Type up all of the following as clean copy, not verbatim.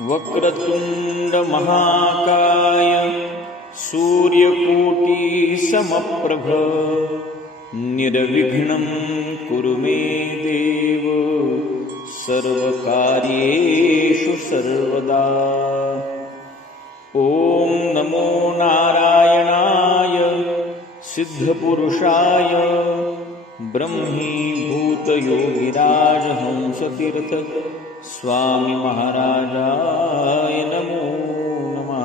वक्रतुंड महाकाय सूर्यकोटि समप्रभ निर्विघ्नं कुरु मे देव सर्वकार्येषु सर्वदा। ॐ नमो नारायणाय सिद्धपुरुषाय ब्रह्मीभूतयोगिराज हंसतीर्थ स्वामी महाराजाय नमो नमः।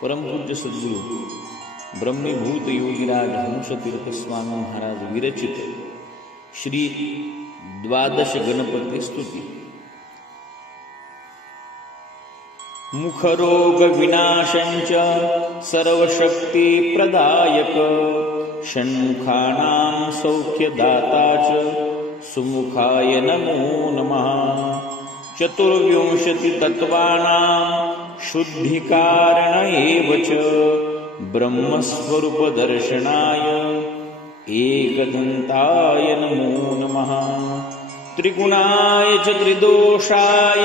परम पूज्य सद्गुरु ब्रह्मीभूत योगिराज हंसतीर्थ स्वामी महाराज विरचित श्री द्वादश गणपती स्तुति। मुखरोग विनाशंच सर्वशक्ति प्रदायक षण्मुखानां सौख्यदाता च सुमुखाय नमो नमः। चतुर्विंशति तत्वानां शुद्धिकारण एव च ब्रह्मस्वरूप दर्शनाय एकदन्ताय नमो नमः। त्रिगुणाय च त्रिदोषाय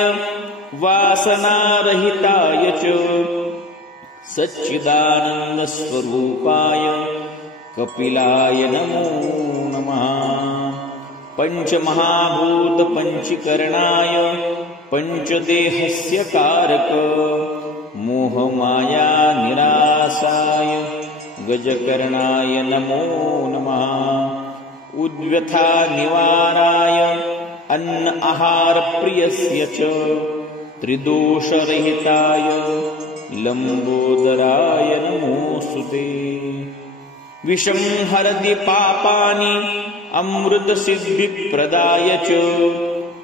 वासनारहिताय च सच्चिदानंद स्वरूपाय कपिलाय नमो नमः। पंचमहाभूत पंचीकरणाय पंचदेहस्य कारक मोहमाया निरासाय गजकर्णाय नमो नमः। उद्व्यथा निवाराय अन्न आहार प्रियस्य च त्रिदोषरहिताय लंबोदराय नमोस्तुते। विषं हरति पापानि अमृत सिद्धि प्रदाय च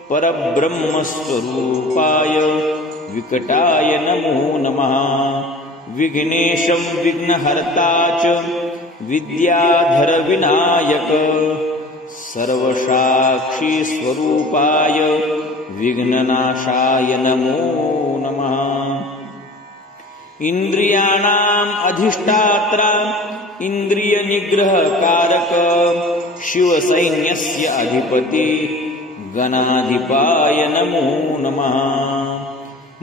परब्रह्मस्वरूपाय विकटाय नमो नमः। विघ्नेशं विघ्नहर्ता च विद्याधर विनायक सर्वसाक्षी स्वरूपाय विघ्ननाशाय नमो नमः। इंद्रियाणाम् अधिष्ठात्रा इंद्रिय निग्रह कारक शिवसैन्यस्य अधिपति गणाधिपाय नमो नमः।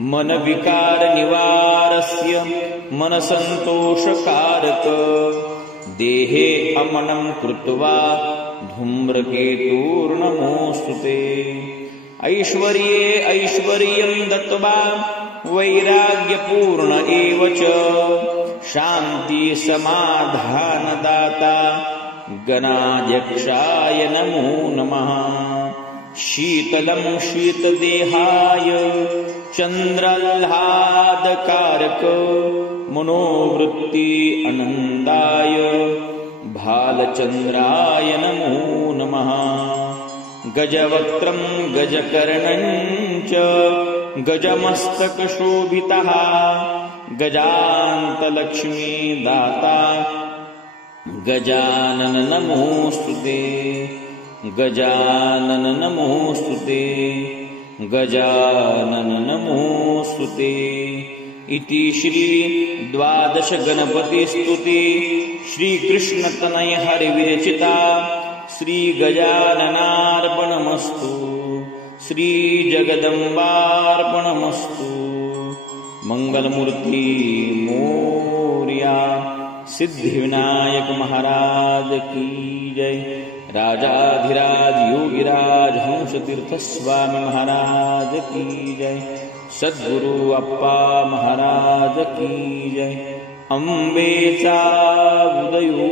मन विकार निवारस्य मन संतोष कारक देहे अमनं कृत्वा धूम्रकेतुर्नमोस्तुते। ऐश्वर्ये ऐश्वर्यं दत्त्वा वैराग्यपूर्ण एव च शान्ति समाधानदाता गणाध्यक्षाय नमो नमः। शीतलं शीतदेहाय चन्द्राह्लादकारक मनोवृत्ति अनन्दाय भालचन्द्राय नमो नमः। गजवक्त्रं गजकर्णं च गजमस्तकशोभितः गजान्तलक्ष्मीदाता गजानन नमोस्तुते। गजानन नमोस्तुते। गजानन नमोस्तुते। इति श्री द्वादश गणपति स्तुति श्री कृष्ण तनय हरि विरचिता श्री गजाननार्पणमस्तु। श्री जगदम्बार्पणमस्तु। मंगलमूर्ति मोरया। सिद्धिविनायक महाराज की जय। राजाधिराज योगिराज हंसतीर्थ स्वामी महाराज की जय। सद्गुरु अप्पा महाराज की जय। अम्बेचा उदयो।